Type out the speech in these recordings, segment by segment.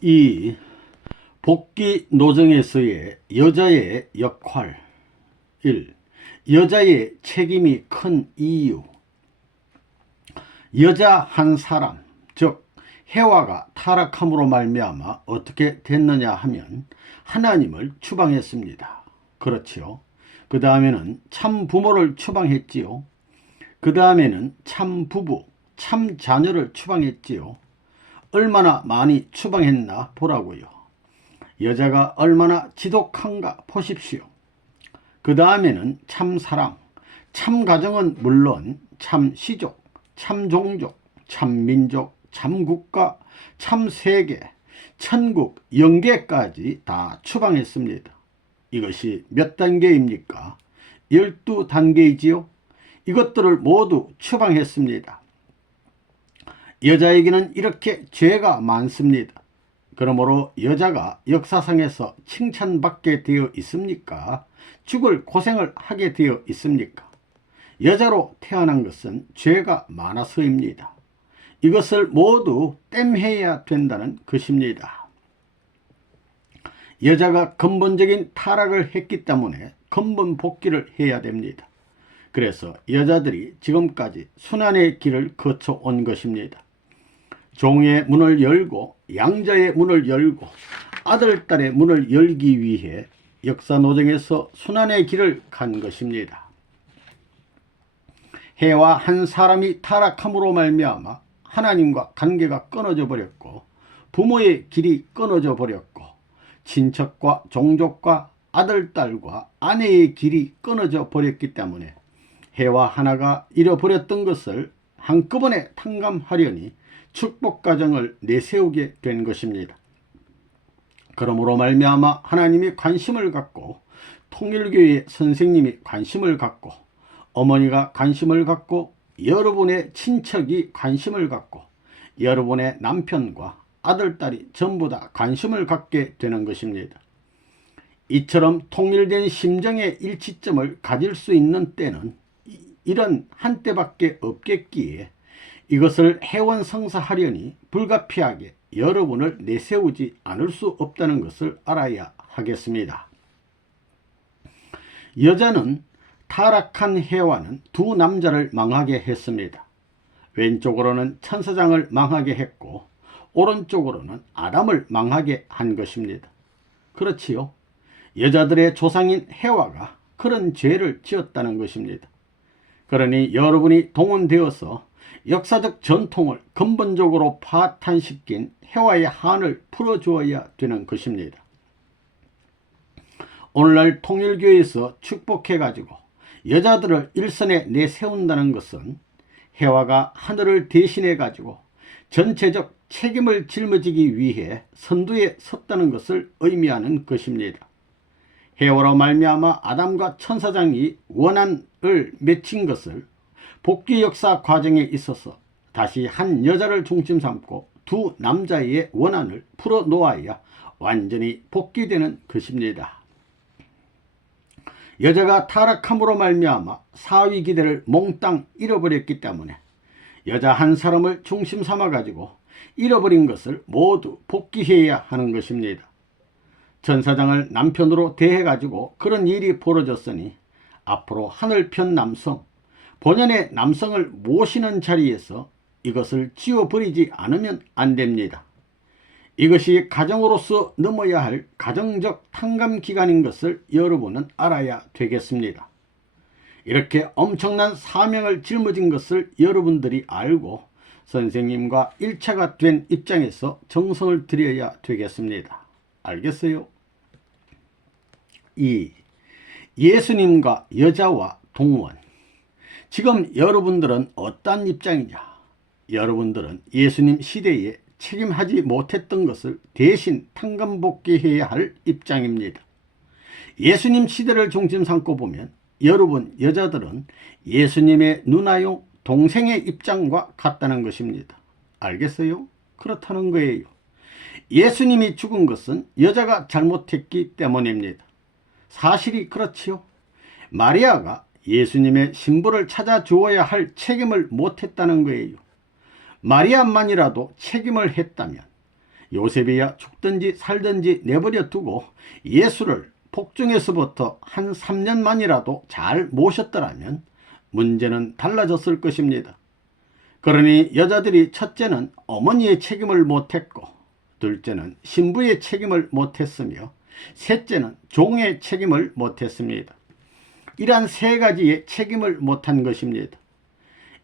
이 복귀 노정에서의 여자의 역할 1. 여자의 책임이 큰 이유. 여자 한 사람, 즉 해와가 타락함으로 말미암아 어떻게 됐느냐 하면 하나님을 추방했습니다. 그렇지요. 그 다음에는 참 부모를 추방했지요. 그 다음에는 참 부부, 참 자녀를 추방했지요. 얼마나 많이 추방했나 보라고요. 여자가 얼마나 지독한가 보십시오. 그 다음에는 참 사랑, 참 가정은 물론 참 시족, 참 종족, 참 민족, 참 국가, 참 세계, 천국, 영계까지 다 추방했습니다. 이것이 몇 단계입니까? 12단계이지요. 이것들을 모두 추방했습니다. 여자에게는 이렇게 죄가 많습니다. 그러므로 여자가 역사상에서 칭찬받게 되어 있습니까? 죽을 고생을 하게 되어 있습니까? 여자로 태어난 것은 죄가 많아서입니다. 이것을 모두 땜해야 된다는 것입니다. 여자가 근본적인 타락을 했기 때문에 근본 복귀를 해야 됩니다. 그래서 여자들이 지금까지 순환의 길을 거쳐온 것입니다. 종의 문을 열고 양자의 문을 열고 아들, 딸의 문을 열기 위해 역사 노정에서 순환의 길을 간 것입니다. 해와 한 사람이 타락함으로 말미암아 하나님과 관계가 끊어져 버렸고 부모의 길이 끊어져 버렸고 친척과 종족과 아들, 딸과 아내의 길이 끊어져 버렸기 때문에 해와 하나가 잃어버렸던 것을 한꺼번에 탕감하려니 축복가정을 내세우게 된 것입니다. 그러므로 말미암아 하나님이 관심을 갖고 통일교회 선생님이 관심을 갖고 어머니가 관심을 갖고 여러분의 친척이 관심을 갖고 여러분의 남편과 아들, 딸이 전부 다 관심을 갖게 되는 것입니다. 이처럼 통일된 심정의 일치점을 가질 수 있는 때는 이런 한때밖에 없겠기에 이것을 해원성사하려니 불가피하게 여러분을 내세우지 않을 수 없다는 것을 알아야 하겠습니다. 여자는 타락한 해와는 두 남자를 망하게 했습니다. 왼쪽으로는 천사장을 망하게 했고 오른쪽으로는 아담을 망하게 한 것입니다. 그렇지요. 여자들의 조상인 해와가 그런 죄를 지었다는 것입니다. 그러니 여러분이 동원되어서 역사적 전통을 근본적으로 파탄시킨 해와의 한을 풀어주어야 되는 것입니다. 오늘날 통일교에서 축복해가지고 여자들을 일선에 내세운다는 것은 해와가 하늘을 대신해가지고 전체적 책임을 짊어지기 위해 선두에 섰다는 것을 의미하는 것입니다. 해와로 말미암아 아담과 천사장이 원한을 맺힌 것을 복귀 역사 과정에 있어서 다시 한 여자를 중심 삼고 두 남자의 원한을 풀어놓아야 완전히 복귀되는 것입니다. 여자가 타락함으로 말미암아 사위기대를 몽땅 잃어버렸기 때문에 여자 한 사람을 중심 삼아 가지고 잃어버린 것을 모두 복귀해야 하는 것입니다. 천사장을 남편으로 대해 가지고 그런 일이 벌어졌으니 앞으로 하늘편 남성, 본연의 남성을 모시는 자리에서 이것을 지워버리지 않으면 안 됩니다. 이것이 가정으로서 넘어야 할 가정적 탕감기간인 것을 여러분은 알아야 되겠습니다. 이렇게 엄청난 사명을 짊어진 것을 여러분들이 알고 선생님과 일체가 된 입장에서 정성을 들여야 되겠습니다. 알겠어요? 2. 예수님과 여자와 동원. 지금 여러분들은 어떤 입장이냐? 여러분들은 예수님 시대에 책임하지 못했던 것을 대신 탕감복귀해야 할 입장입니다. 예수님 시대를 중심 삼고 보면 여러분 여자들은 예수님의 누나요 동생의 입장과 같다는 것입니다. 알겠어요? 그렇다는 거예요. 예수님이 죽은 것은 여자가 잘못했기 때문입니다. 사실이 그렇지요. 마리아가 예수님의 신부를 찾아주어야 할 책임을 못했다는 거예요. 마리아만이라도 책임을 했다면 요셉이야 죽든지 살든지 내버려 두고 예수를 복중에서부터 한 3년만이라도 잘 모셨더라면 문제는 달라졌을 것입니다. 그러니 여자들이 첫째는 어머니의 책임을 못했고, 둘째는 신부의 책임을 못했으며, 셋째는 종의 책임을 못했습니다. 이러한 세 가지의 책임을 못한 것입니다.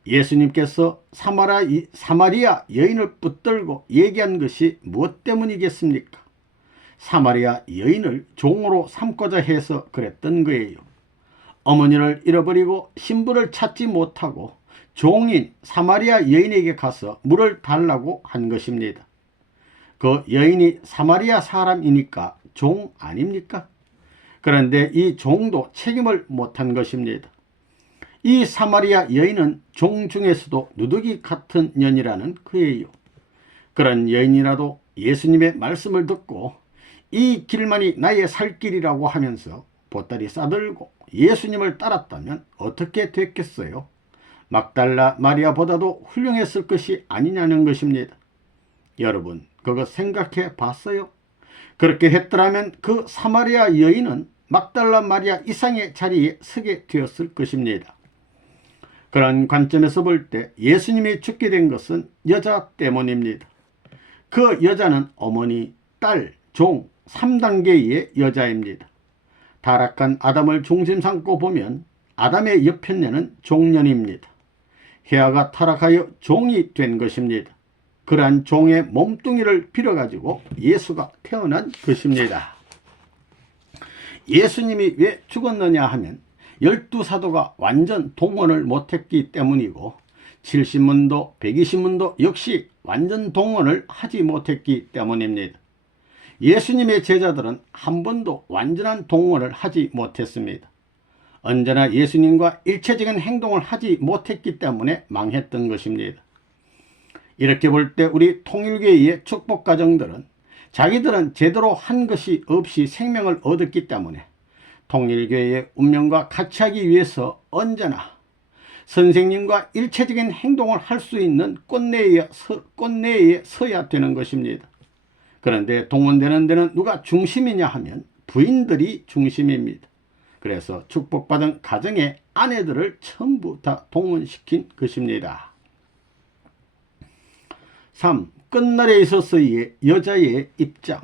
예수님께서 사마리아 여인을 붙들고 얘기한 것이 무엇 때문이겠습니까? 사마리아 여인을 종으로 삼고자 해서 그랬던 거예요. 어머니를 잃어버리고 신부를 찾지 못하고 종인 사마리아 여인에게 가서 물을 달라고 한 것입니다. 그 여인이 사마리아 사람이니까 종 아닙니까? 그런데 이 종도 책임을 못한 것입니다. 이 사마리아 여인은 종 중에서도 누더기 같은 년이라는 그예요. 그런 여인이라도 예수님의 말씀을 듣고 이 길만이 나의 살 길이라고 하면서 보따리 싸들고 예수님을 따랐다면 어떻게 됐겠어요? 막달라 마리아보다도 훌륭했을 것이 아니냐는 것입니다. 여러분, 그거 생각해 봤어요? 그렇게 했더라면 그 사마리아 여인은 막달라 마리아 이상의 자리에 서게 되었을 것입니다. 그런 관점에서 볼 때 예수님이 죽게 된 것은 여자 때문입니다. 그 여자는 어머니, 딸, 종 3단계의 여자입니다. 타락한 아담을 중심 삼고 보면 아담의 옆편녀는 종년입니다. 헤아가 타락하여 종이 된 것입니다. 그러한 종의 몸뚱이를 빌어가지고 예수가 태어난 것입니다. 예수님이 왜 죽었느냐 하면 12사도가 완전 동원을 못했기 때문이고 70문도 120문도 역시 완전 동원을 하지 못했기 때문입니다. 예수님의 제자들은 한 번도 완전한 동원을 하지 못했습니다. 언제나 예수님과 일체적인 행동을 하지 못했기 때문에 망했던 것입니다. 이렇게 볼 때 우리 통일교회의 축복가정들은 자기들은 제대로 한 것이 없이 생명을 얻었기 때문에 통일교회의 운명과 같이하기 위해서 언제나 선생님과 일체적인 행동을 할 수 있는 꽃내에 서야 되는 것입니다. 그런데 동원되는 데는 누가 중심이냐 하면 부인들이 중심입니다. 그래서 축복받은 가정의 아내들을 전부 다 동원시킨 것입니다. 3. 끝날에 있어서의 여자의 입장.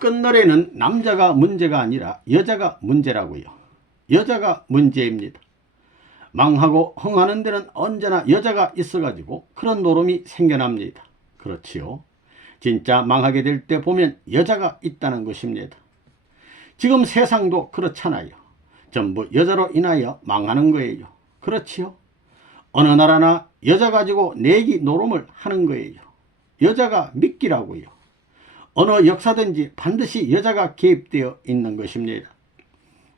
끝날에는 남자가 문제가 아니라 여자가 문제라고요. 여자가 문제입니다. 망하고 흥하는 데는 언제나 여자가 있어가지고 그런 노름이 생겨납니다. 그렇지요. 진짜 망하게 될 때 보면 여자가 있다는 것입니다. 지금 세상도 그렇잖아요. 전부 여자로 인하여 망하는 거예요. 그렇지요. 어느 나라나 여자 가지고 내기 노름을 하는 거예요. 여자가 미끼라고요. 어느 역사든지 반드시 여자가 개입되어 있는 것입니다.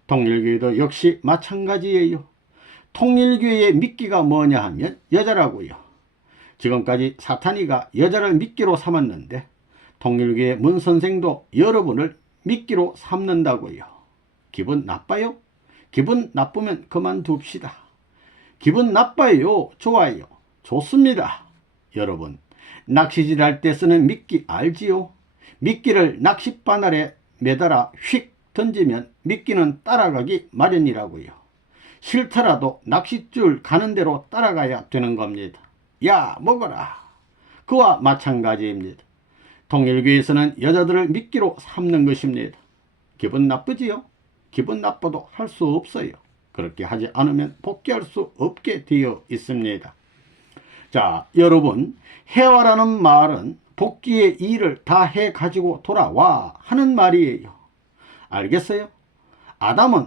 통일교회도 역시 마찬가지예요. 통일교회의 미끼가 뭐냐 하면 여자라고요. 지금까지 사탄이가 여자를 미끼로 삼았는데 통일교회 문선생도 여러분을 미끼로 삼는다고요. 기분 나빠요? 기분 나쁘면 그만둡시다. 기분 나빠요? 좋아요? 좋습니다. 여러분, 낚시질 할 때 쓰는 미끼 알지요? 미끼를 낚싯바늘에 매달아 휙 던지면 미끼는 따라가기 마련이라고요. 싫더라도 낚싯줄 가는 대로 따라가야 되는 겁니다. 야, 먹어라. 그와 마찬가지입니다. 통일교에서는 여자들을 미끼로 삼는 것입니다. 기분 나쁘지요? 기분 나빠도 할 수 없어요. 그렇게 하지 않으면 복귀할 수 없게 되어 있습니다. 자, 여러분, 해와라는 말은 복귀의 일을 다 해가지고 돌아와 하는 말이에요. 알겠어요? 아담은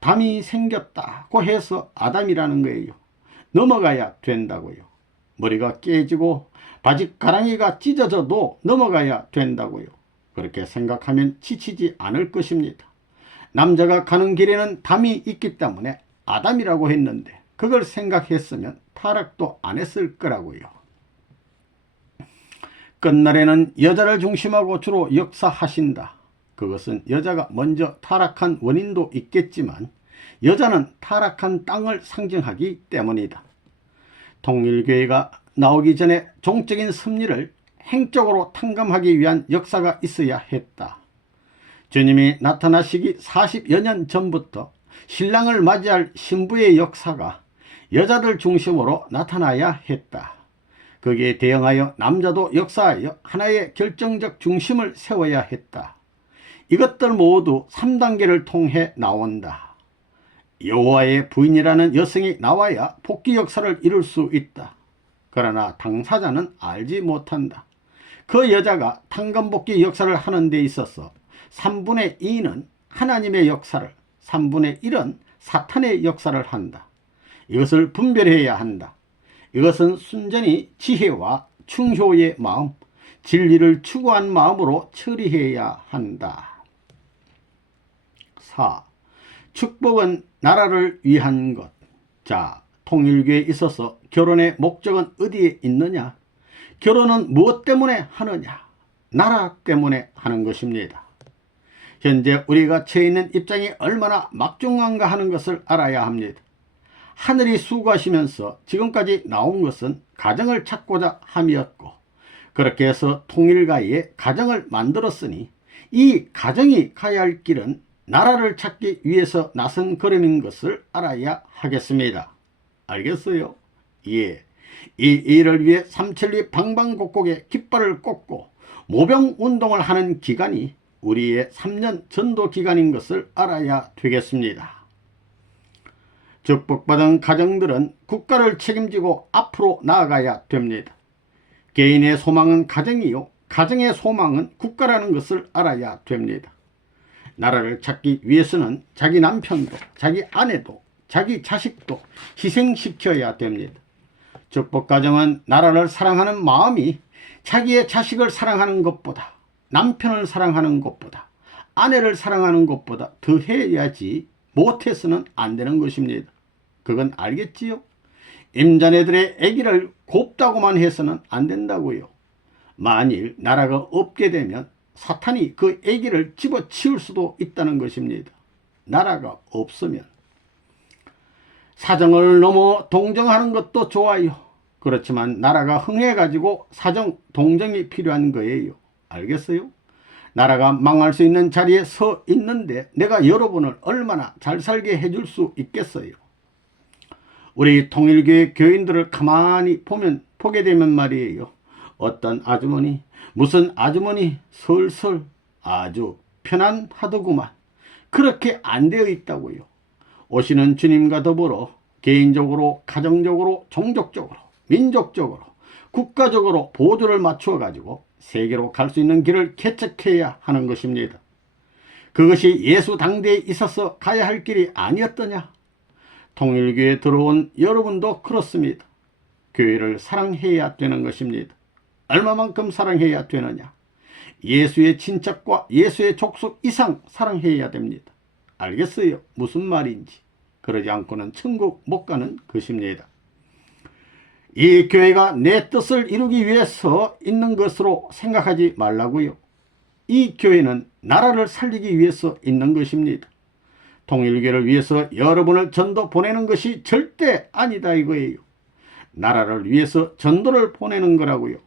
담이 생겼다고 해서 아담이라는 거예요. 넘어가야 된다고요. 머리가 깨지고 바짓가랑이가 찢어져도 넘어가야 된다고요. 그렇게 생각하면 지치지 않을 것입니다. 남자가 가는 길에는 담이 있기 때문에 아담이라고 했는데 그걸 생각했으면 타락도 안 했을 거라고요. 끝날에는 여자를 중심하고 주로 역사하신다. 그것은 여자가 먼저 타락한 원인도 있겠지만 여자는 타락한 땅을 상징하기 때문이다. 통일교회가 나오기 전에 종적인 섭리를 행적으로 탕감하기 위한 역사가 있어야 했다. 주님이 나타나시기 40여 년 전부터 신랑을 맞이할 신부의 역사가 여자들 중심으로 나타나야 했다. 거기에 대응하여 남자도 역사하여 하나의 결정적 중심을 세워야 했다. 이것들 모두 3단계를 통해 나온다. 여호와의 부인이라는 여성이 나와야 복귀 역사를 이룰 수 있다. 그러나 당사자는 알지 못한다. 그 여자가 탕감복귀 역사를 하는 데 있어서 3분의 2는 하나님의 역사를, 3분의 1은 사탄의 역사를 한다. 이것을 분별해야 한다. 이것은 순전히 지혜와 충효의 마음, 진리를 추구한 마음으로 처리해야 한다. 4. 축복은 나라를 위한 것. 자, 통일교에 있어서 결혼의 목적은 어디에 있느냐? 결혼은 무엇 때문에 하느냐? 나라 때문에 하는 것입니다. 현재 우리가 처해 있는 입장이 얼마나 막중한가 하는 것을 알아야 합니다. 하늘이 수고하시면서 지금까지 나온 것은 가정을 찾고자 함이었고, 그렇게 해서 통일가에 가정을 만들었으니 이 가정이 가야 할 길은 나라를 찾기 위해서 나선 걸음인 것을 알아야 하겠습니다. 알겠어요? 예. 이 일을 위해 삼천리 방방곡곡에 깃발을 꽂고 모병운동을 하는 기간이 우리의 3년 전도 기간인 것을 알아야 되겠습니다. 축복받은 가정들은 국가를 책임지고 앞으로 나아가야 됩니다. 개인의 소망은 가정이요, 가정의 소망은 국가라는 것을 알아야 됩니다. 나라를 찾기 위해서는 자기 남편도, 자기 아내도, 자기 자식도 희생시켜야 됩니다. 축복가정은 나라를 사랑하는 마음이 자기의 자식을 사랑하는 것보다, 남편을 사랑하는 것보다, 아내를 사랑하는 것보다 더해야지 못해서는 안 되는 것입니다. 그건 알겠지요? 임자네들의 아기를 곱다고만 해서는 안 된다고요. 만일 나라가 없게 되면 사탄이 그 아기를 집어치울 수도 있다는 것입니다. 나라가 없으면. 사정을 넘어 동정하는 것도 좋아요. 그렇지만 나라가 흥해가지고 사정, 동정이 필요한 거예요. 알겠어요? 나라가 망할 수 있는 자리에 서 있는데 내가 여러분을 얼마나 잘 살게 해줄 수 있겠어요? 우리 통일교회 교인들을 가만히 보게 되면 말이에요. 어떤 아주머니, 무슨 아주머니 설설 아주 편안하더구만. 그렇게 안 되어 있다고요. 오시는 주님과 더불어 개인적으로, 가정적으로, 종족적으로, 민족적으로, 국가적으로 보조를 맞추어 가지고 세계로 갈 수 있는 길을 개척해야 하는 것입니다. 그것이 예수 당대에 있어서 가야 할 길이 아니었더냐? 통일교회에 들어온 여러분도 그렇습니다. 교회를 사랑해야 되는 것입니다. 얼마만큼 사랑해야 되느냐? 예수의 친척과 예수의 족속 이상 사랑해야 됩니다. 알겠어요? 무슨 말인지. 그러지 않고는 천국 못 가는 것입니다. 이 교회가 내 뜻을 이루기 위해서 있는 것으로 생각하지 말라고요. 이 교회는 나라를 살리기 위해서 있는 것입니다. 통일교를 위해서 여러분을 전도 보내는 것이 절대 아니다 이거예요. 나라를 위해서 전도를 보내는 거라고요.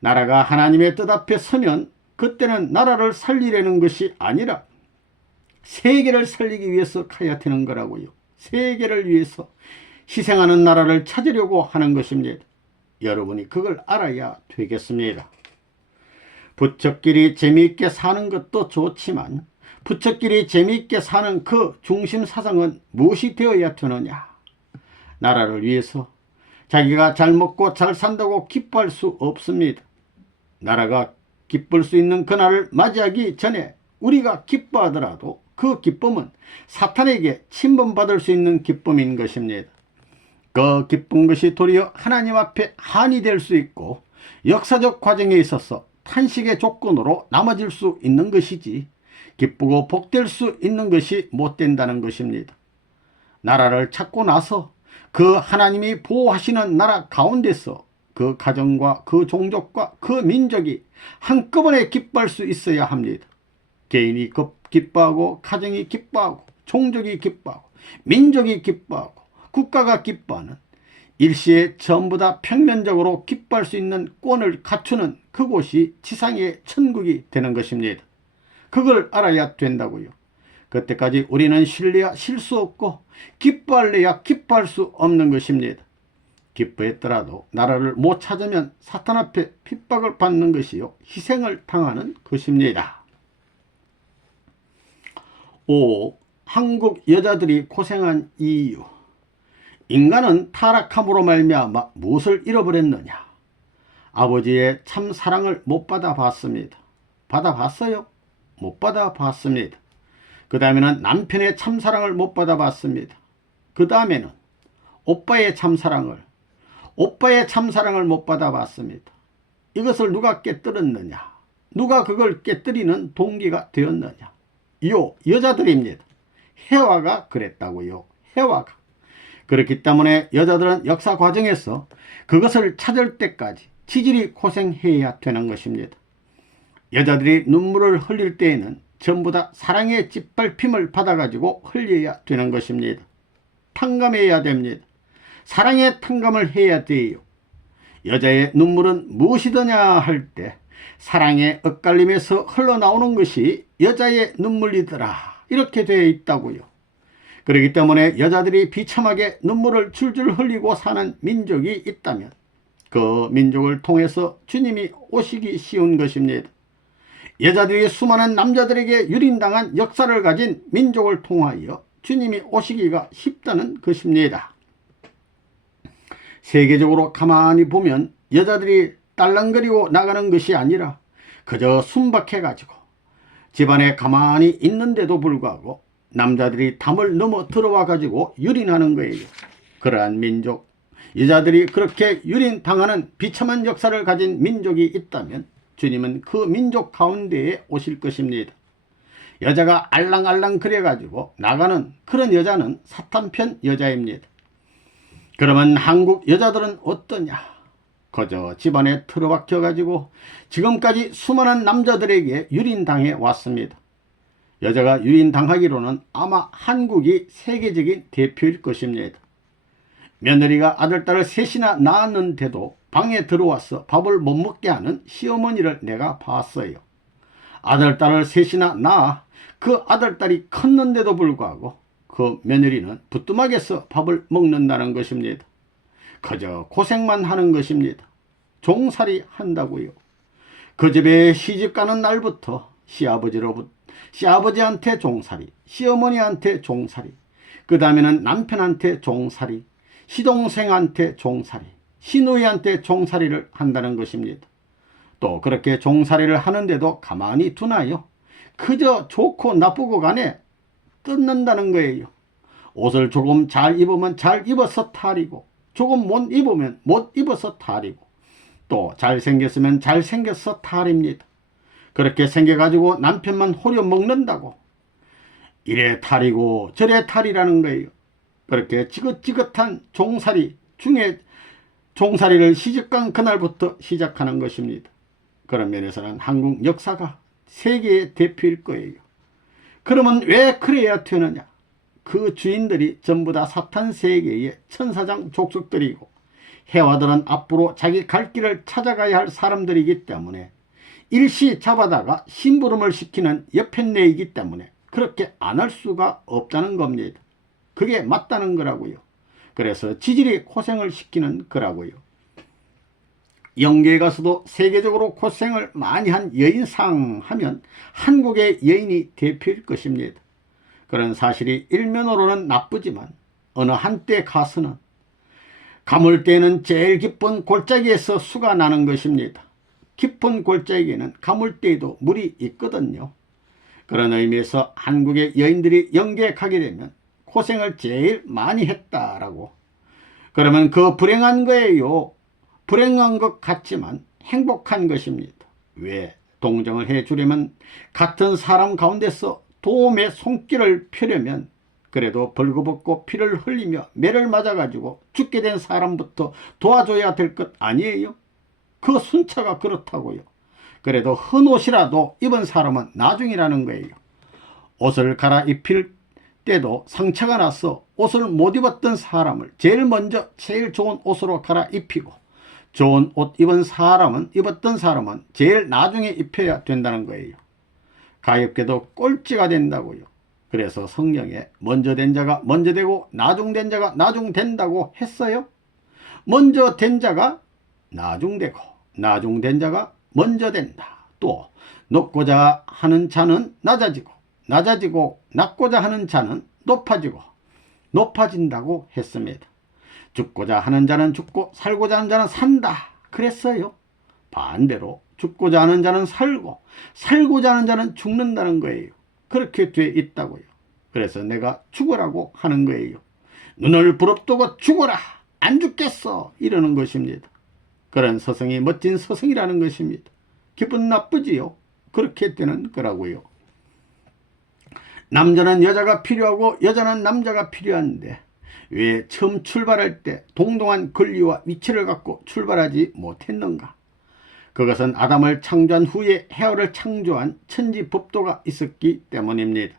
나라가 하나님의 뜻 앞에 서면 그때는 나라를 살리려는 것이 아니라 세계를 살리기 위해서 가야 되는 거라고요. 세계를 위해서 희생하는 나라를 찾으려고 하는 것입니다. 여러분이 그걸 알아야 되겠습니다. 부처끼리 재미있게 사는 것도 좋지만 부처끼리 재미있게 사는 그 중심 사상은 무엇이 되어야 되느냐? 나라를 위해서 자기가 잘 먹고 잘 산다고 기뻐할 수 없습니다. 나라가 기쁠 수 있는 그날을 맞이하기 전에 우리가 기뻐하더라도 그 기쁨은 사탄에게 침범받을 수 있는 기쁨인 것입니다. 그 기쁜 것이 도리어 하나님 앞에 한이 될 수 있고 역사적 과정에 있어서 탄식의 조건으로 남아질 수 있는 것이지 기쁘고 복될 수 있는 것이 못 된다는 것입니다. 나라를 찾고 나서 그 하나님이 보호하시는 나라 가운데서 그 가정과 그 종족과 그 민족이 한꺼번에 기뻐할 수 있어야 합니다. 개인이 기뻐하고 가정이 기뻐하고 종족이 기뻐하고 민족이 기뻐하고 국가가 기뻐하는 일시에 전부 다 평면적으로 기뻐할 수 있는 권을 갖추는 그곳이 지상의 천국이 되는 것입니다. 그걸 알아야 된다고요. 그때까지 우리는 쉴래야 쉴 수 없고 기뻐할래야 기뻐할 수 없는 것입니다. 기뻐했더라도 나라를 못 찾으면 사탄 앞에 핍박을 받는 것이요 희생을 당하는 것입니다. 5. 한국 여자들이 고생한 이유. 인간은 타락함으로 말미암아 무엇을 잃어버렸느냐? 아버지의 참 사랑을 못 받아봤습니다. 받아봤어요? 못 받아봤습니다. 그 다음에는 남편의 참사랑을 못 받아봤습니다. 그 다음에는 오빠의 참사랑을 못 받아봤습니다. 이것을 누가 깨뜨렸느냐? 누가 그걸 깨뜨리는 동기가 되었느냐? 요 여자들입니다. 해와가 그랬다고요. 해와가. 그렇기 때문에 여자들은 역사 과정에서 그것을 찾을 때까지 지질이 고생해야 되는 것입니다. 여자들이 눈물을 흘릴 때에는 전부 다 사랑의 짓밟힘을 받아가지고 흘려야 되는 것입니다. 탕감해야 됩니다. 사랑의 탕감을 해야 돼요. 여자의 눈물은 무엇이더냐 할 때 사랑의 엇갈림에서 흘러나오는 것이 여자의 눈물이더라 이렇게 되어 있다고요. 그렇기 때문에 여자들이 비참하게 눈물을 줄줄 흘리고 사는 민족이 있다면 그 민족을 통해서 주님이 오시기 쉬운 것입니다. 여자들이 수많은 남자들에게 유린당한 역사를 가진 민족을 통하여 주님이 오시기가 쉽다는 것입니다. 세계적으로 가만히 보면 여자들이 딸랑거리고 나가는 것이 아니라 그저 순박해가지고 집안에 가만히 있는데도 불구하고 남자들이 담을 넘어 들어와 가지고 유린하는 거예요. 그러한 민족, 여자들이 그렇게 유린당하는 비참한 역사를 가진 민족이 있다면 주님은 그 민족 가운데에 오실 것입니다. 여자가 알랑알랑 그래가지고 나가는 그런 여자는 사탄편 여자입니다. 그러면 한국 여자들은 어떠냐? 그저 집안에 틀어박혀가지고 지금까지 수많은 남자들에게 유린당해 왔습니다. 여자가 유린당하기로는 아마 한국이 세계적인 대표일 것입니다. 며느리가 아들, 딸을 셋이나 낳았는데도 방에 들어와서 밥을 못 먹게 하는 시어머니를 내가 봤어요. 아들, 딸을 셋이나 낳아 그 아들, 딸이 컸는데도 불구하고 그 며느리는 부뚜막에서 밥을 먹는다는 것입니다. 그저 고생만 하는 것입니다. 종살이 한다고요. 그 집에 시집가는 날부터 시아버지한테 종살이, 시어머니한테 종살이, 그 다음에는 남편한테 종살이, 시동생한테 종살이, 시누이한테 종살이를 한다는 것입니다. 또 그렇게 종살이를 하는데도 가만히 두나요? 그저 좋고 나쁘고 간에 뜯는다는 거예요. 옷을 조금 잘 입으면 잘 입어서 탈이고 조금 못 입으면 못 입어서 탈이고 또 잘생겼으면 잘생겨서 탈입니다. 그렇게 생겨가지고 남편만 호려 먹는다고 이래 탈이고 저래 탈이라는 거예요. 그렇게 지긋지긋한 종살이 중에 종살이를 시집간 그날부터 시작하는 것입니다. 그런 면에서는 한국 역사가 세계의 대표일 거예요. 그러면 왜 그래야 되느냐? 그 주인들이 전부 다 사탄 세계의 천사장 족속들이고 해와들은 앞으로 자기 갈 길을 찾아가야 할 사람들이기 때문에 일시 잡아다가 심부름을 시키는 여편네이기 때문에 그렇게 안 할 수가 없다는 겁니다. 그게 맞다는 거라고요. 그래서 지질이 고생을 시키는 거라고요. 영계에 가서도 세계적으로 고생을 많이 한 여인상 하면 한국의 여인이 대표일 것입니다. 그런 사실이 일면으로는 나쁘지만 어느 한때 가서는 가물대에는 제일 깊은 골짜기에서 수가 나는 것입니다. 깊은 골짜기에는 가물대에도 물이 있거든요. 그런 의미에서 한국의 여인들이 영계에 가게 되면 고생을 제일 많이 했다라고. 그러면 그 불행한 거예요. 불행한 것 같지만 행복한 것입니다. 왜? 동정을 해주려면 같은 사람 가운데서 도움의 손길을 펴려면 그래도 벌거벗고 피를 흘리며 매를 맞아가지고 죽게 된 사람부터 도와줘야 될 것 아니에요? 그 순차가 그렇다고요. 그래도 헌 옷이라도 입은 사람은 나중이라는 거예요. 옷을 갈아입힐 때도 상처가 나서 옷을 못 입었던 사람을 제일 먼저 제일 좋은 옷으로 갈아입히고, 좋은 옷 입었던 사람은 제일 나중에 입혀야 된다는 거예요. 가엾게도 꼴찌가 된다고요. 그래서 성경에 먼저 된 자가 먼저 되고 나중 된 자가 나중 된다고 했어요. 먼저 된 자가 나중 되고 나중 된 자가 먼저 된다. 또 높고자 하는 자는 낮아지고 낮아지고 낮고자 하는 자는 높아지고 높아진다고 했습니다. 죽고자 하는 자는 죽고 살고자 하는 자는 산다 그랬어요. 반대로 죽고자 하는 자는 살고 살고자 하는 자는 죽는다는 거예요. 그렇게 돼 있다고요. 그래서 내가 죽으라고 하는 거예요. 눈을 부릅뜨고 죽어라, 안 죽겠어, 이러는 것입니다. 그런 서성이 멋진 서성이라는 것입니다. 기분 나쁘지요? 그렇게 되는 거라고요. 남자는 여자가 필요하고 여자는 남자가 필요한데 왜 처음 출발할 때 동등한 권리와 위치를 갖고 출발하지 못했는가? 그것은 아담을 창조한 후에 헤어를 창조한 천지법도가 있었기 때문입니다.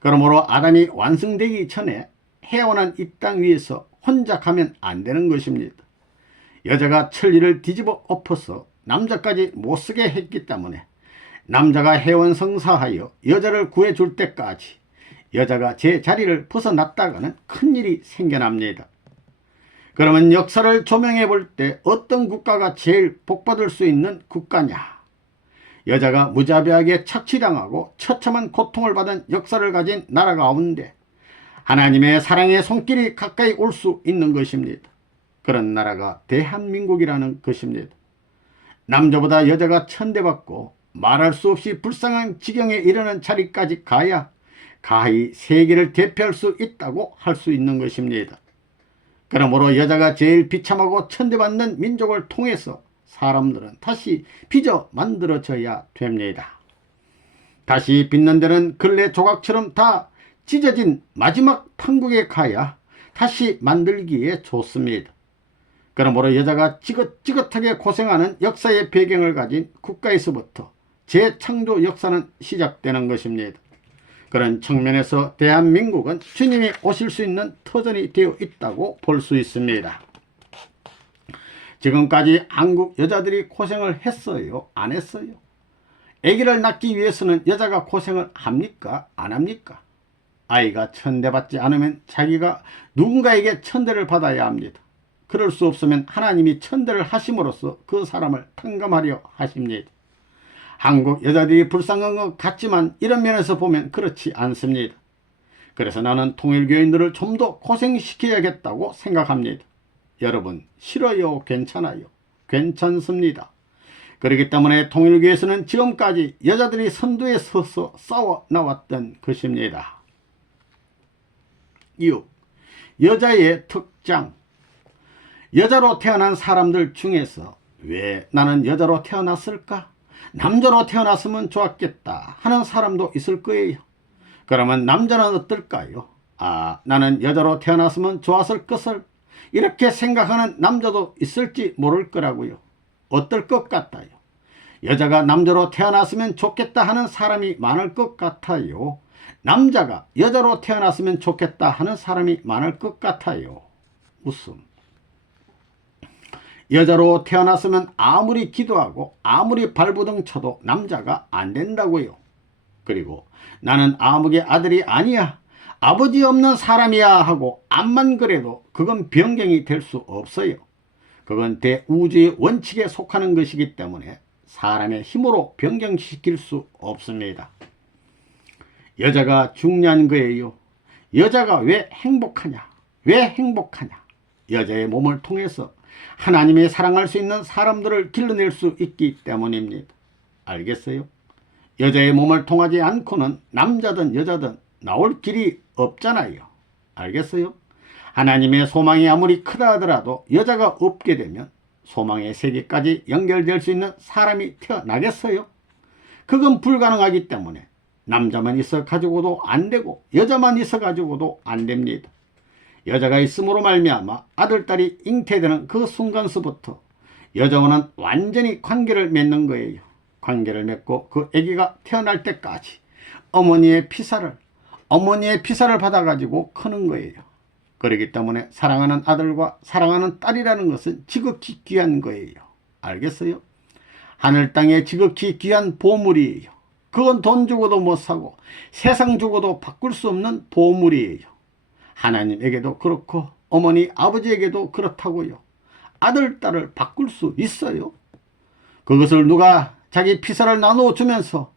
그러므로 아담이 완성되기 전에 헤어는 이 땅 위에서 혼자 가면 안 되는 것입니다. 여자가 천리를 뒤집어 엎어서 남자까지 못쓰게 했기 때문에 남자가 해원성사하여 여자를 구해줄 때까지 여자가 제 자리를 벗어났다가는 큰일이 생겨납니다. 그러면 역사를 조명해 볼 때 어떤 국가가 제일 복받을 수 있는 국가냐? 여자가 무자비하게 착취당하고 처참한 고통을 받은 역사를 가진 나라 가운데 하나님의 사랑의 손길이 가까이 올 수 있는 것입니다. 그런 나라가 대한민국이라는 것입니다. 남자보다 여자가 천대받고 말할 수 없이 불쌍한 지경에 이르는 자리까지 가야 가히 세계를 대표할 수 있다고 할 수 있는 것입니다. 그러므로 여자가 제일 비참하고 천대받는 민족을 통해서 사람들은 다시 빚어 만들어져야 됩니다. 다시 빚는 데는 근래 조각처럼 다 찢어진 마지막 판국에 가야 다시 만들기에 좋습니다. 그러므로 여자가 지긋지긋하게 고생하는 역사의 배경을 가진 국가에서부터 재창조 역사는 시작되는 것입니다. 그런 측면에서 대한민국은 주님이 오실 수 있는 터전이 되어 있다고 볼 수 있습니다. 지금까지 한국 여자들이 고생을 했어요? 안 했어요? 아기를 낳기 위해서는 여자가 고생을 합니까? 안 합니까? 아이가 천대받지 않으면 자기가 누군가에게 천대를 받아야 합니다. 그럴 수 없으면 하나님이 천대를 하심으로써 그 사람을 탕감하려 하십니다. 한국 여자들이 불쌍한 것 같지만 이런 면에서 보면 그렇지 않습니다. 그래서 나는 통일교인들을 좀 더 고생시켜야겠다고 생각합니다. 여러분, 싫어요? 괜찮아요? 괜찮습니다. 그렇기 때문에 통일교에서는 지금까지 여자들이 선두에 서서 싸워 나왔던 것입니다. 6. 여자의 특장. 여자로 태어난 사람들 중에서 왜 나는 여자로 태어났을까? 남자로 태어났으면 좋았겠다 하는 사람도 있을 거예요. 그러면 남자는 어떨까요? 나는 여자로 태어났으면 좋았을 것을 이렇게 생각하는 남자도 있을지 모를 거라고요. 어떨 것 같아요? 여자가 남자로 태어났으면 좋겠다 하는 사람이 많을 것 같아요. 남자가 여자로 태어났으면 좋겠다 하는 사람이 많을 것 같아요. 웃음. 여자로 태어났으면 아무리 기도하고 아무리 발부둥 쳐도 남자가 안 된다고요. 그리고 나는 아무개 아들이 아니야, 아버지 없는 사람이야 하고 암만 그래도 그건 변경이 될 수 없어요. 그건 대우주의 원칙에 속하는 것이기 때문에 사람의 힘으로 변경시킬 수 없습니다. 여자가 중요한 거예요. 여자가 왜 행복하냐? 왜 행복하냐? 여자의 몸을 통해서 하나님이 사랑할 수 있는 사람들을 길러낼 수 있기 때문입니다. 알겠어요? 여자의 몸을 통하지 않고는 남자든 여자든 나올 길이 없잖아요. 알겠어요? 하나님의 소망이 아무리 크다 하더라도 여자가 없게 되면 소망의 세계까지 연결될 수 있는 사람이 태어나겠어요? 그건 불가능하기 때문에 남자만 있어 가지고도 안 되고 여자만 있어 가지고도 안 됩니다. 여자가 있음으로 말미암아 아들딸이 잉태되는 그 순간서부터 여자와는 완전히 관계를 맺는 거예요. 관계를 맺고 그 아기가 태어날 때까지 어머니의 피살을, 어머니의 피사를 받아가지고 크는 거예요. 그렇기 때문에 사랑하는 아들과 사랑하는 딸이라는 것은 지극히 귀한 거예요. 알겠어요? 하늘 땅에 지극히 귀한 보물이에요. 그건 돈 주고도 못 사고 세상 주고도 바꿀 수 없는 보물이에요. 하나님에게도 그렇고 어머니 아버지에게도 그렇다고요. 아들 딸을 바꿀 수 있어요? 그것을 누가 자기 피사를 나눠주면서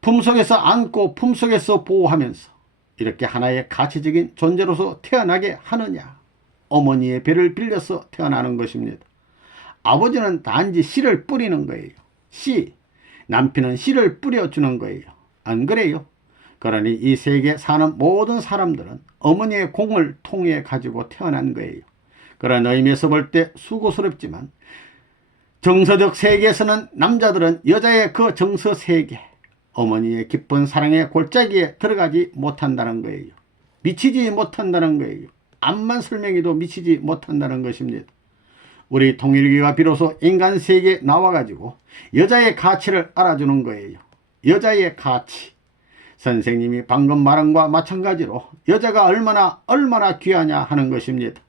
품속에서 안고 품속에서 보호하면서 이렇게 하나의 가치적인 존재로서 태어나게 하느냐? 어머니의 배를 빌려서 태어나는 것입니다. 아버지는 단지 씨를 뿌리는 거예요. 씨. 남편은 씨를 뿌려주는 거예요. 안 그래요? 그러니 이 세계에 사는 모든 사람들은 어머니의 공을 통해 가지고 태어난 거예요. 그런 의미에서 볼 때 수고스럽지만 정서적 세계에서는 남자들은 여자의 그 정서 세계, 어머니의 깊은 사랑의 골짜기에 들어가지 못한다는 거예요. 미치지 못한다는 거예요. 암만 설명해도 미치지 못한다는 것입니다. 우리 통일교가 비로소 인간 세계에 나와가지고 여자의 가치를 알아주는 거예요. 여자의 가치. 선생님이 방금 말한 것과 마찬가지로 여자가 얼마나 귀하냐 하는 것입니다.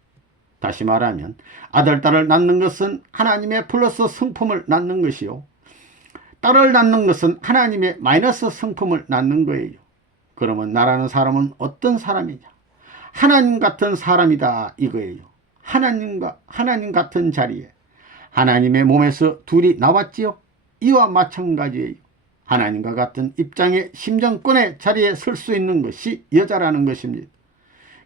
다시 말하면 아들, 딸을 낳는 것은 하나님의 플러스 성품을 낳는 것이요. 딸을 낳는 것은 하나님의 마이너스 성품을 낳는 거예요. 그러면 나라는 사람은 어떤 사람이냐? 하나님 같은 사람이다 이거예요. 하나님 같은 자리에 하나님의 몸에서 둘이 나왔지요. 이와 마찬가지예요. 하나님과 같은 입장의 심정권의 자리에 설 수 있는 것이 여자라는 것입니다.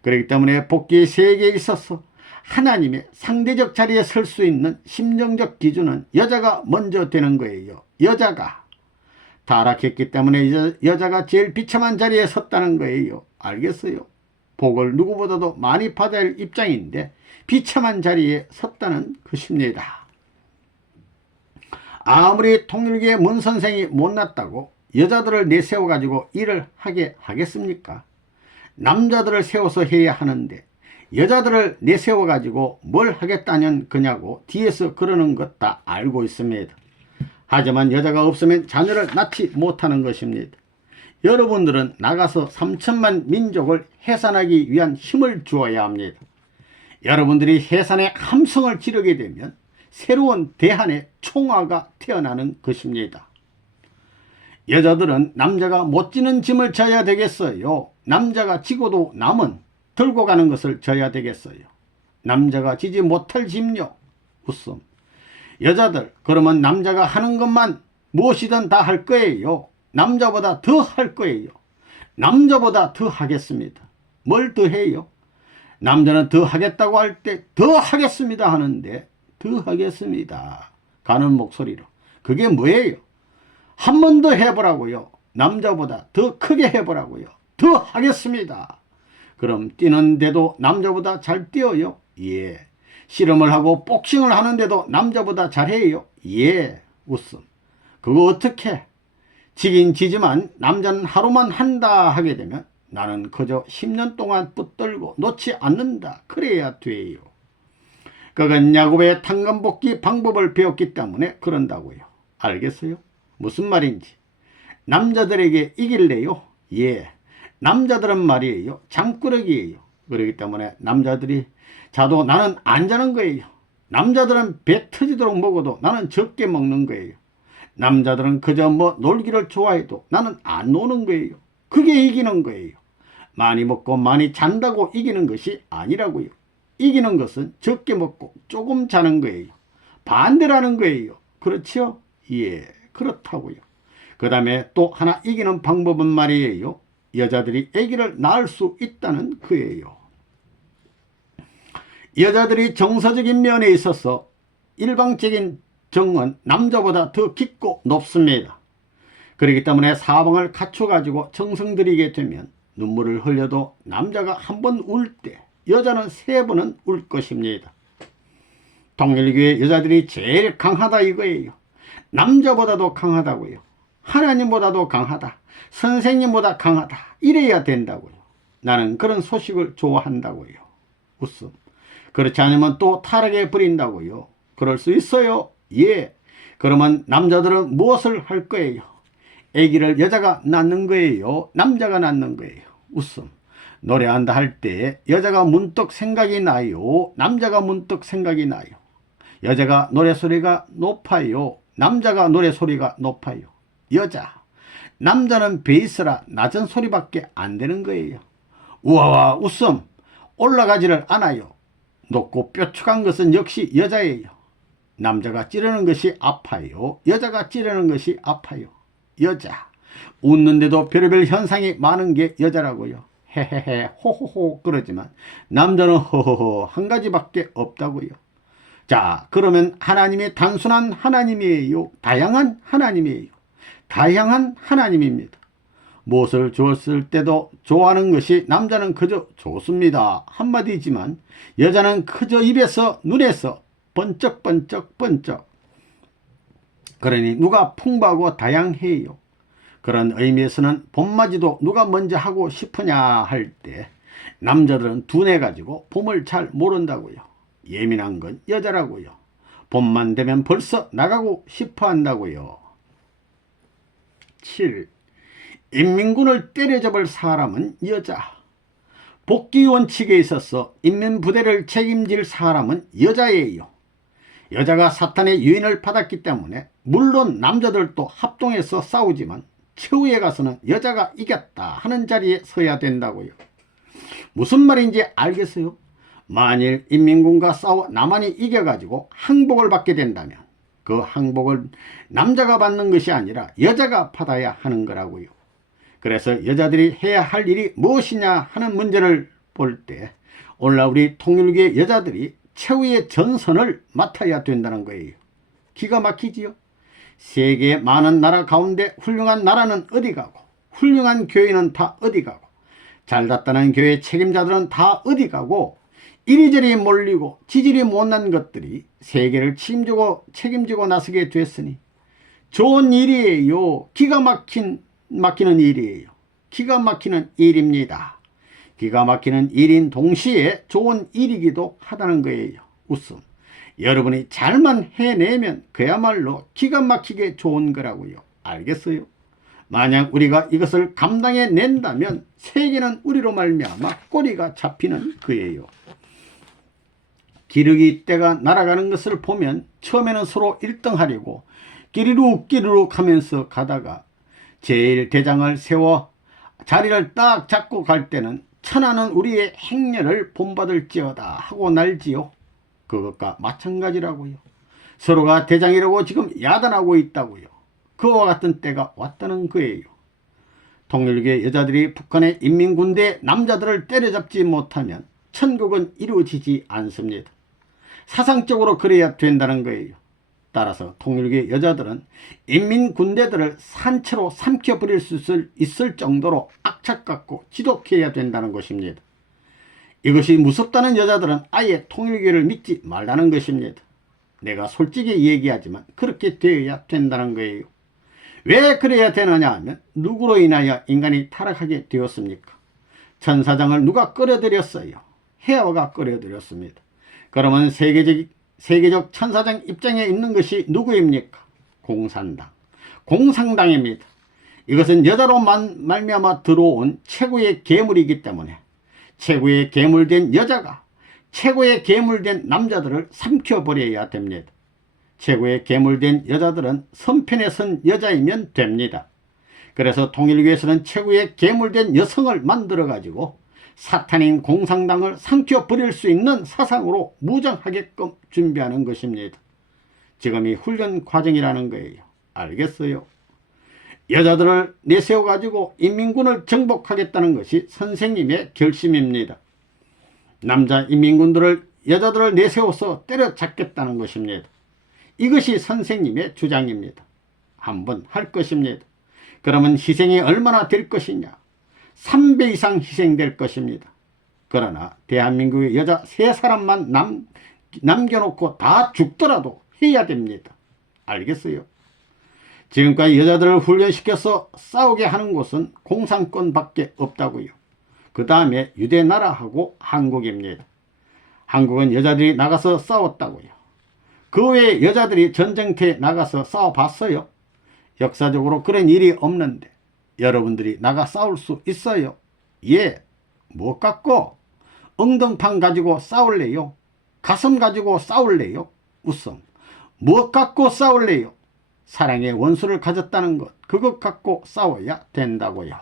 그렇기 때문에 복귀의 세계에 있어서 하나님의 상대적 자리에 설 수 있는 심정적 기준은 여자가 먼저 되는 거예요. 여자가 타락했기 때문에 여자가 제일 비참한 자리에 섰다는 거예요. 알겠어요? 복을 누구보다도 많이 받아야 할 입장인데 비참한 자리에 섰다는 것입니다. 아무리 통일교의 문 선생이 못났다고 여자들을 내세워 가지고 일을 하게 하겠습니까? 남자들을 세워서 해야 하는데 여자들을 내세워 가지고 뭘 하겠다는 거냐고 뒤에서 그러는 것 다 알고 있습니다. 하지만 여자가 없으면 자녀를 낳지 못하는 것입니다. 여러분들은 나가서 3천만 민족을 해산하기 위한 힘을 주어야 합니다. 여러분들이 해산의 함성을 지르게 되면 새로운 대한의 총화가 태어나는 것입니다. 여자들은 남자가 못 지는 짐을 져야 되겠어요? 남자가 지고도 남은 들고 가는 것을 져야 되겠어요? 남자가 지지 못할 짐요? 웃음. 여자들, 그러면 남자가 하는 것만 무엇이든 다 할 거예요? 남자보다 더 할 거예요? 남자보다 더 하겠습니다. 뭘 더 해요? 남자는 더 하겠다고 할 때 더 하겠습니다 하는데 더 하겠습니다 가는 목소리로. 그게 뭐예요? 한 번 더 해보라고요. 남자보다 더 크게 해보라고요. 더 하겠습니다. 그럼 뛰는데도 남자보다 잘 뛰어요? 예. 씨름을 하고 복싱을 하는데도 남자보다 잘해요? 예. 웃음. 그거 어떻게? 지긴 지지만 남자는 하루만 한다 하게 되면 나는 그저 10년 동안 붙들고 놓지 않는다. 그래야 돼요. 그건 야곱의 탕감복귀 방법을 배웠기 때문에 그런다고요. 알겠어요? 무슨 말인지. 남자들에게 이길래요? 예. 남자들은 말이에요. 잠꾸러기예요. 그렇기 때문에 남자들이 자도 나는 안 자는 거예요. 남자들은 배 터지도록 먹어도 나는 적게 먹는 거예요. 남자들은 그저 놀기를 좋아해도 나는 안 노는 거예요. 그게 이기는 거예요. 많이 먹고 많이 잔다고 이기는 것이 아니라고요. 이기는 것은 적게 먹고 조금 자는 거예요. 반대라는 거예요. 그렇죠? 예, 그렇다고요. 그 다음에 또 하나 이기는 방법은 말이에요. 여자들이 아기를 낳을 수 있다는 거예요. 여자들이 정서적인 면에 있어서 일방적인 정은 남자보다 더 깊고 높습니다. 그렇기 때문에 사방을 갖춰가지고 정성 들이게 되면 눈물을 흘려도 남자가 한 번 울 때 여자는 3번은 울 것입니다. 통일교의 여자들이 제일 강하다 이거예요. 남자보다도 강하다고요. 하나님보다도 강하다. 선생님보다 강하다. 이래야 된다고요. 나는 그런 소식을 좋아한다고요. 웃음. 그렇지 않으면 또 타락해 버린다고요. 그럴 수 있어요. 예. 그러면 남자들은 무엇을 할 거예요? 아기를 여자가 낳는 거예요? 남자가 낳는 거예요? 웃음. 노래한다 할 때 여자가 문득 생각이 나요? 남자가 문득 생각이 나요? 여자가 노래소리가 높아요? 남자가 노래소리가 높아요? 여자. 남자는 베이스라 낮은 소리밖에 안 되는 거예요. 우와와 웃음. 올라가지를 않아요. 높고 뾰족한 것은 역시 여자예요. 남자가 찌르는 것이 아파요? 여자가 찌르는 것이 아파요? 여자. 웃는데도 별의별 현상이 많은 게 여자라고요. 헤헤헤 호호호 그러지만 남자는 허허허 한 가지밖에 없다고요. 자, 그러면 하나님이 단순한 하나님이에요? 다양한 하나님이에요? 다양한 하나님입니다. 무엇을 주었을 때도 좋아하는 것이 남자는 그저 좋습니다 한마디지만 여자는 그저 입에서 눈에서 번쩍번쩍 번쩍. 그러니 누가 풍부하고 다양해요. 그런 의미에서는 봄맞이도 누가 먼저 하고 싶으냐 할 때 남자들은 둔해 가지고 봄을 잘 모른다고요. 예민한 건 여자라고요. 봄만 되면 벌써 나가고 싶어 한다고요. 7. 인민군을 때려잡을 사람은 여자. 복귀 원칙에 있어서 인민부대를 책임질 사람은 여자예요. 여자가 사탄의 유인을 받았기 때문에 물론 남자들도 합동해서 싸우지만 최후에 가서는 여자가 이겼다 하는 자리에 서야 된다고요. 무슨 말인지 알겠어요? 만일 인민군과 싸워 남한이 이겨가지고 항복을 받게 된다면 그 항복을 남자가 받는 것이 아니라 여자가 받아야 하는 거라고요. 그래서 여자들이 해야 할 일이 무엇이냐 하는 문제를 볼 때 오늘날 우리 통일교의 여자들이 최후의 전선을 맡아야 된다는 거예요. 기가 막히지요? 세계 많은 나라 가운데 훌륭한 나라는 어디 가고 훌륭한 교회는 다 어디 가고 잘났다는 교회 책임자들은 다 어디 가고 이리저리 몰리고 지질이 못난 것들이 세계를 책임지고 나서게 됐으니 좋은 일이에요. 기가 막히는 일이에요. 기가 막히는 일입니다. 기가 막히는 일인 동시에 좋은 일이기도 하다는 거예요. 웃음. 여러분이 잘만 해내면 그야말로 기가 막히게 좋은 거라고요. 알겠어요? 만약 우리가 이것을 감당해낸다면 세계는 우리로 말미암아 꼬리가 잡히는 거예요. 기러기 떼가 날아가는 것을 보면 처음에는 서로 1등 하려고 끼리룩 하면서 가다가 제일 대장을 세워 자리를 딱 잡고 갈 때는 천하는 우리의 행렬을 본받을지어다 하고 날지요. 그것과 마찬가지라고요. 서로가 대장이라고 지금 야단하고 있다고요. 그와 같은 때가 왔다는 거예요. 통일교의 여자들이 북한의 인민군대 남자들을 때려잡지 못하면 천국은 이루어지지 않습니다. 사상적으로 그래야 된다는 거예요. 따라서 통일교의 여자들은 인민군대들을 산채로 삼켜버릴 수 있을 정도로 악착같고 지독해야 된다는 것입니다. 이것이 무섭다는 여자들은 아예 통일교를 믿지 말라는 것입니다. 내가 솔직히 얘기하지만 그렇게 되어야 된다는 거예요. 왜 그래야 되느냐 하면 누구로 인하여 인간이 타락하게 되었습니까? 천사장을 누가 끌어들였어요? 헤아가 끌어들였습니다. 그러면 세계적 천사장 입장에 있는 것이 누구입니까? 공산당입니다. 이것은 여자로 말미암아 들어온 최고의 괴물이기 때문에 최고의 괴물된 여자가 최고의 괴물된 남자들을 삼켜버려야 됩니다. 최고의 괴물된 여자들은 선편에 선 여자이면 됩니다. 그래서 통일교에서는 최고의 괴물된 여성을 만들어 가지고 사탄인 공산당을 삼켜버릴 수 있는 사상으로 무장하게끔 준비하는 것입니다. 지금이 훈련 과정이라는 거예요. 알겠어요? 여자들을 내세워 가지고 인민군을 정복하겠다는 것이 선생님의 결심입니다. 남자 인민군들을 여자들을 내세워서 때려잡겠다는 것입니다. 이것이 선생님의 주장입니다. 한번 할 것입니다. 그러면 희생이 얼마나 될 것이냐? 3배 이상 희생될 것입니다. 그러나 대한민국의 여자 3사람만 남겨놓고 다 죽더라도 해야 됩니다. 알겠어요? 지금까지 여자들을 훈련시켜서 싸우게 하는 곳은 공산권밖에 없다고요. 그 다음에 유대나라하고 한국입니다. 한국은 여자들이 나가서 싸웠다고요. 그 외에 여자들이 전쟁터에 나가서 싸워봤어요? 역사적으로 그런 일이 없는데 여러분들이 나가 싸울 수 있어요? 예. 뭐 갖고? 엉덩판 가지고 싸울래요? 가슴 가지고 싸울래요? 웃음. 뭐 갖고 싸울래요? 사랑의 원수를 가졌다는 것, 그것 갖고 싸워야 된다고요.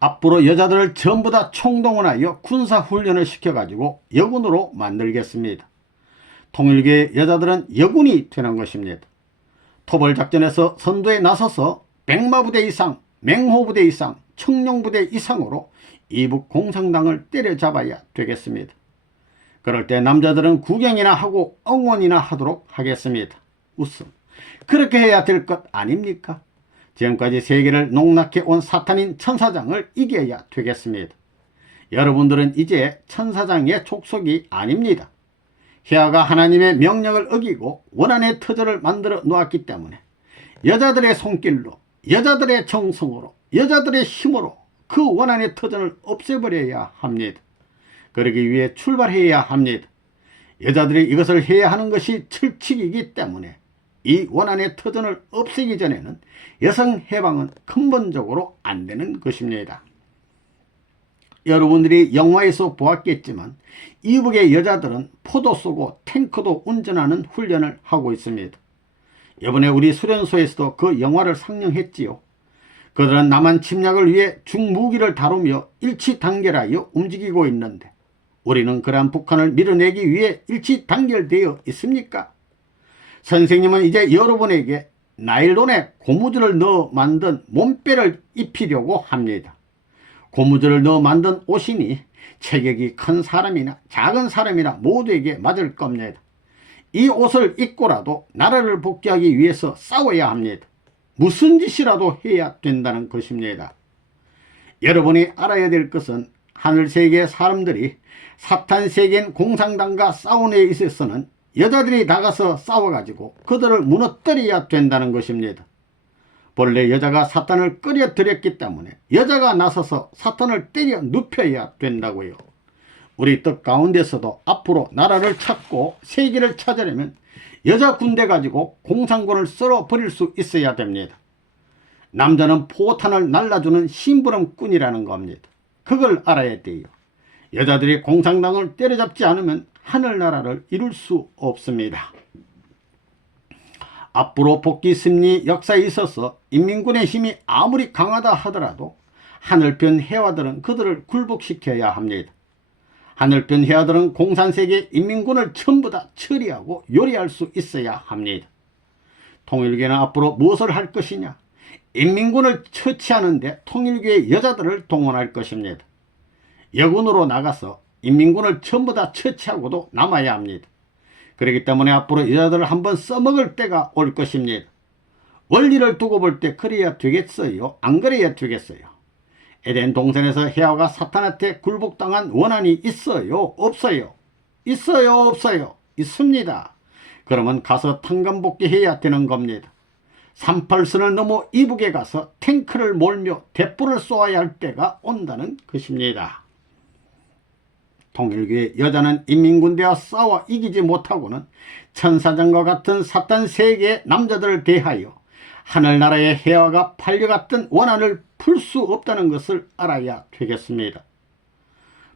앞으로 여자들을 전부 다 총동원하여 군사훈련을 시켜가지고 여군으로 만들겠습니다. 통일교의 여자들은 여군이 되는 것입니다. 토벌작전에서 선두에 나서서 백마부대 이상, 맹호부대 이상, 청룡부대 이상으로 이북 공산당을 때려잡아야 되겠습니다. 그럴 때 남자들은 구경이나 하고 응원이나 하도록 하겠습니다. 웃음. 그렇게 해야 될 것 아닙니까? 지금까지 세계를 농락해 온 사탄인 천사장을 이겨야 되겠습니다. 여러분들은 이제 천사장의 족속이 아닙니다. 혜아가 하나님의 명령을 어기고 원한의 터전을 만들어 놓았기 때문에 여자들의 손길로, 여자들의 정성으로, 여자들의 힘으로 그 원한의 터전을 없애버려야 합니다. 그러기 위해 출발해야 합니다. 여자들이 이것을 해야 하는 것이 철칙이기 때문에 이 원한의 터전을 없애기 전에는 여성 해방은 근본적으로 안 되는 것입니다. 여러분들이 영화에서 보았겠지만 이북의 여자들은 포도 쏘고 탱크도 운전하는 훈련을 하고 있습니다. 이번에 우리 수련소에서도 그 영화를 상영했지요. 그들은 남한 침략을 위해 중무기를 다루며 일치단결하여 움직이고 있는데 우리는 그러한 북한을 밀어내기 위해 일치단결되어 있습니까? 선생님은 이제 여러분에게 나일론에 고무줄을 넣어 만든 몸빼를 입히려고 합니다. 고무줄을 넣어 만든 옷이니 체격이 큰 사람이나 작은 사람이나 모두에게 맞을 겁니다. 이 옷을 입고라도 나라를 복귀하기 위해서 싸워야 합니다. 무슨 짓이라도 해야 된다는 것입니다. 여러분이 알아야 될 것은 하늘세계의 사람들이 사탄세계인 공산당과 싸우는 데 있어서는 여자들이 나가서 싸워가지고 그들을 무너뜨려야 된다는 것입니다. 본래 여자가 사탄을 끌어들였기 때문에 여자가 나서서 사탄을 때려 눕혀야 된다고요. 우리 뜻 가운데서도 앞으로 나라를 찾고 세계를 찾으려면 여자 군대 가지고 공산군을 썰어버릴 수 있어야 됩니다. 남자는 포탄을 날라주는 심부름꾼이라는 겁니다. 그걸 알아야 돼요. 여자들이 공산당을 때려잡지 않으면 하늘나라를 이룰 수 없습니다. 앞으로 복귀 승리 역사에 있어서 인민군의 힘이 아무리 강하다 하더라도 하늘편 해와들은 그들을 굴복시켜야 합니다. 하늘편 해와들은 공산세계 인민군을 전부 다 처리하고 요리할 수 있어야 합니다. 통일교는 앞으로 무엇을 할 것이냐? 인민군을 처치하는데 통일교의 여자들을 동원할 것입니다. 여군으로 나가서 인민군을 전부 다 처치하고도 남아야 합니다. 그렇기 때문에 앞으로 여자들을 한번 써먹을 때가 올 것입니다. 원리를 두고 볼 때 그래야 되겠어요? 안 그래야 되겠어요? 에덴 동산에서 해와가 사탄한테 굴복당한 원한이 있어요? 없어요? 있어요? 없어요? 있습니다. 그러면 가서 탕감복귀해야 되는 겁니다. 38선을 넘어 이북에 가서 탱크를 몰며 대포를 쏘아야 할 때가 온다는 것입니다. 통일교의 여자는 인민군대와 싸워 이기지 못하고는 천사장과 같은 사탄 세계의 남자들을 대하여 하늘나라의 해와가 팔려갔던 원한을 풀 수 없다는 것을 알아야 되겠습니다.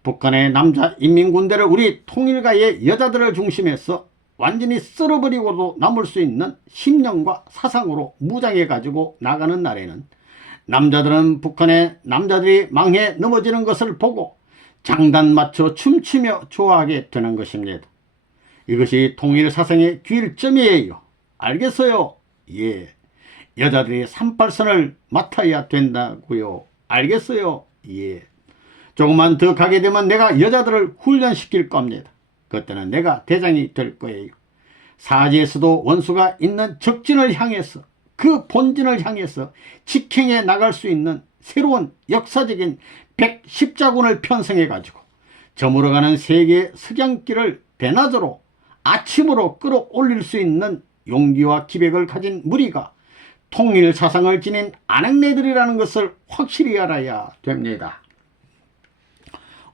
북한의 남자 인민군대를 우리 통일가의 여자들을 중심해서 완전히 쓸어버리고도 남을 수 있는 심령과 사상으로 무장해 가지고 나가는 날에는 남자들은 북한의 남자들이 망해 넘어지는 것을 보고 장단 맞춰 춤추며 좋아하게 되는 것입니다. 이것이 통일 사상의 귀일점이에요. 알겠어요? 예. 여자들이 38선을 맡아야 된다고요. 알겠어요? 예. 조금만 더 가게 되면 내가 여자들을 훈련시킬 겁니다. 그때는 내가 대장이 될 거예요. 사지에서도 원수가 있는 적진을 향해서 그 본진을 향해서 직행해 나갈 수 있는 새로운 역사적인 110자군을 편성해 가지고 저물어가는 세계의 석양길을 대낮으로 아침으로 끌어올릴 수 있는 용기와 기백을 가진 무리가 통일 사상을 지닌 아낙네들이라는 것을 확실히 알아야 됩니다.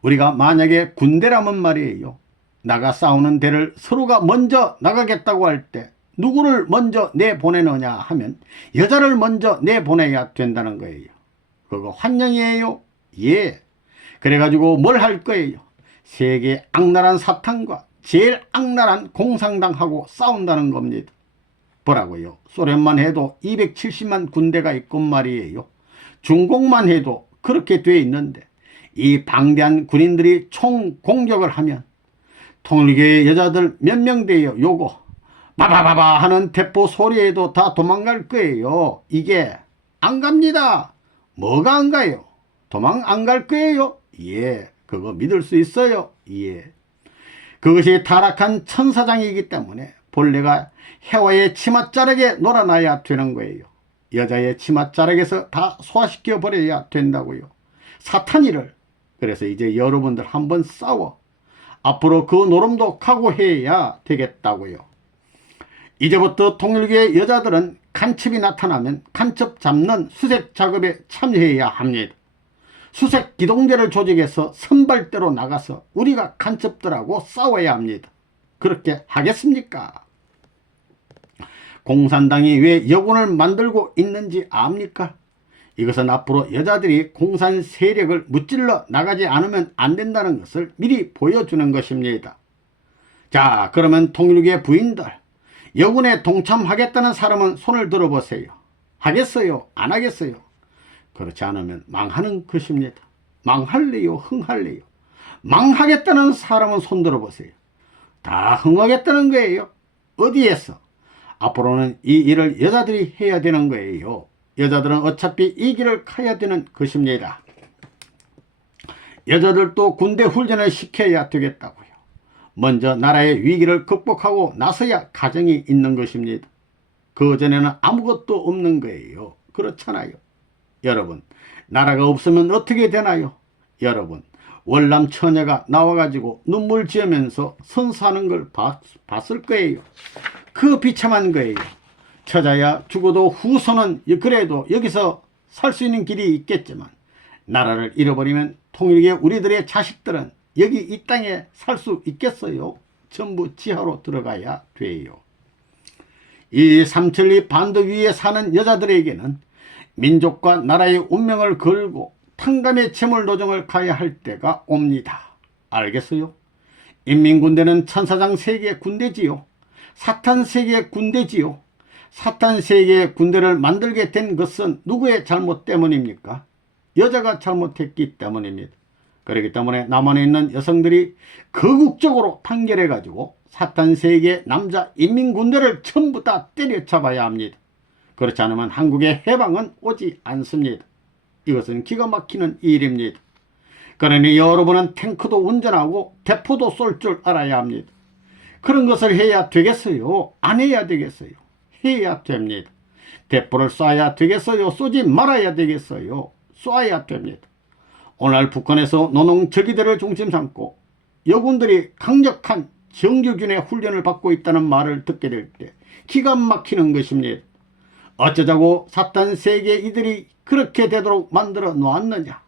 우리가 만약에 군대라면 말이에요. 나가 싸우는 데를 서로가 먼저 나가겠다고 할 때 누구를 먼저 내보내느냐 하면 여자를 먼저 내보내야 된다는 거예요. 그거 환영이에요? 예. 그래가지고 뭘 할 거예요? 세계 악랄한 사탄과 제일 악랄한 공산당하고 싸운다는 겁니다. 뭐라고요? 소련만 해도 270만 군대가 있건 말이에요. 중공만 해도 그렇게 돼 있는데 이 방대한 군인들이 총 공격을 하면 통일교의 여자들 몇 명 돼요? 요거 바바바바 하는 대포 소리에도 다 도망갈 거예요. 이게 안 갑니다. 뭐가 안 가요? 도망 안 갈 거예요? 예. 그거 믿을 수 있어요? 예. 그것이 타락한 천사장이기 때문에 본래가 해와의 치맛자락에 놀아놔야 되는 거예요. 여자의 치맛자락에서 다 소화시켜 버려야 된다고요. 사탄이를. 그래서 이제 여러분들 한번 싸워. 앞으로 그 노름도 각오해야 되겠다고요. 이제부터 통일교의 여자들은 간첩이 나타나면 간첩 잡는 수색 작업에 참여해야 합니다. 수색 기동대를 조직해서 선발대로 나가서 우리가 간첩들하고 싸워야 합니다. 그렇게 하겠습니까? 공산당이 왜 여군을 만들고 있는지 압니까? 이것은 앞으로 여자들이 공산 세력을 무찔러 나가지 않으면 안 된다는 것을 미리 보여주는 것입니다. 자, 그러면 통일교의 부인들, 여군에 동참하겠다는 사람은 손을 들어보세요. 하겠어요? 안 하겠어요? 그렇지 않으면 망하는 것입니다. 망할래요? 흥할래요? 망하겠다는 사람은 손 들어보세요. 다 흥하겠다는 거예요. 어디에서? 앞으로는 이 일을 여자들이 해야 되는 거예요. 여자들은 어차피 이 길을 가야 되는 것입니다. 여자들도 군대 훈련을 시켜야 되겠다고요. 먼저 나라의 위기를 극복하고 나서야 가정이 있는 것입니다. 그전에는 아무것도 없는 거예요. 그렇잖아요. 여러분, 나라가 없으면 어떻게 되나요? 여러분, 월남 처녀가 나와가지고 눈물 지으면서 선사하는 걸 봤을 거예요. 그 비참한 거예요. 처자야 죽어도 후손은 그래도 여기서 살 수 있는 길이 있겠지만 나라를 잃어버리면 통일교 우리들의 자식들은 여기 이 땅에 살 수 있겠어요? 전부 지하로 들어가야 돼요. 이 삼천리 반도 위에 사는 여자들에게는 민족과 나라의 운명을 걸고 탕감의 채물노정을 가야 할 때가 옵니다. 알겠어요? 인민군대는 천사장 세계의 군대지요. 사탄 세계의 군대지요. 사탄 세계의 군대를 만들게 된 것은 누구의 잘못 때문입니까? 여자가 잘못했기 때문입니다. 그렇기 때문에 남한에 있는 여성들이 거국적으로 판결해가지고 사탄 세계의 남자 인민군대를 전부 다 때려잡아야 합니다. 그렇지 않으면 한국의 해방은 오지 않습니다. 이것은 기가 막히는 일입니다. 그러니 여러분은 탱크도 운전하고 대포도 쏠 줄 알아야 합니다. 그런 것을 해야 되겠어요? 안 해야 되겠어요? 해야 됩니다. 대포를 쏴야 되겠어요? 쏘지 말아야 되겠어요? 쏴야 됩니다. 오늘 북한에서 노농저기대를 중심 삼고 여군들이 강력한 정규군의 훈련을 받고 있다는 말을 듣게 될 때 기가 막히는 것입니다. 어쩌자고 사탄 세계 이들이 그렇게 되도록 만들어 놓았느냐?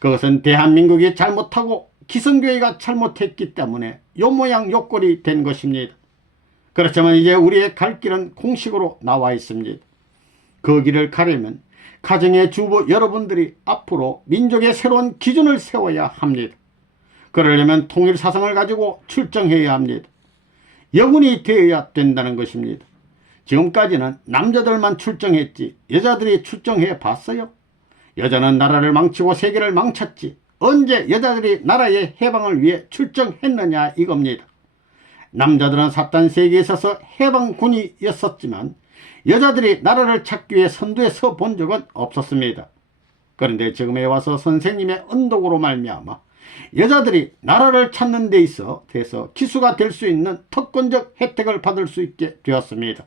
그것은 대한민국이 잘못하고 기성교회가 잘못했기 때문에 요 모양 요 꼴이 된 것입니다. 그렇지만 이제 우리의 갈 길은 공식으로 나와 있습니다. 그 길을 가려면 가정의 주부 여러분들이 앞으로 민족의 새로운 기준을 세워야 합니다. 그러려면 통일사상을 가지고 출정해야 합니다. 여군이 되어야 된다는 것입니다. 지금까지는 남자들만 출정했지 여자들이 출정해 봤어요? 여자는 나라를 망치고 세계를 망쳤지 언제 여자들이 나라의 해방을 위해 출정했느냐 이겁니다. 남자들은 사탄 세계에 있어서 해방군이었었지만 여자들이 나라를 찾기 위해 선두에 서 본 적은 없었습니다. 그런데 지금에 와서 선생님의 언덕으로 말미암아 여자들이 나라를 찾는 데 있어 기수가 될 수 있는 특권적 혜택을 받을 수 있게 되었습니다.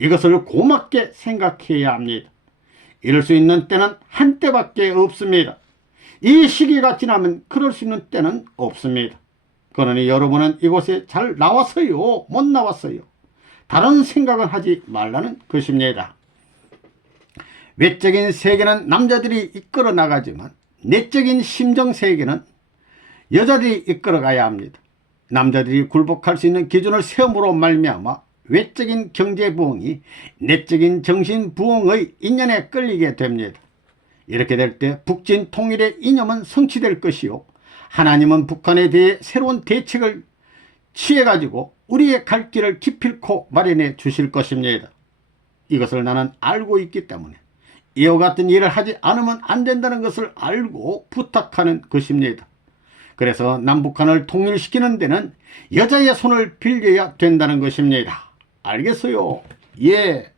이것을 고맙게 생각해야 합니다. 이럴 수 있는 때는 한때밖에 없습니다. 이 시기가 지나면 그럴 수 있는 때는 없습니다. 그러니 여러분은 이곳에 잘 나왔어요? 못 나왔어요? 다른 생각은 하지 말라는 것입니다. 외적인 세계는 남자들이 이끌어 나가지만 내적인 심정 세계는 여자들이 이끌어 가야 합니다. 남자들이 굴복할 수 있는 기준을 세움으로 말미암아 외적인 경제부흥이 내적인 정신부흥의 인연에 끌리게 됩니다. 이렇게 될 때 북진 통일의 이념은 성취될 것이요, 하나님은 북한에 대해 새로운 대책을 취해가지고 우리의 갈 길을 기필코 마련해 주실 것입니다. 이것을 나는 알고 있기 때문에 이와 같은 일을 하지 않으면 안 된다는 것을 알고 부탁하는 것입니다. 그래서 남북한을 통일시키는 데는 여자의 손을 빌려야 된다는 것입니다. 알겠어요? 예.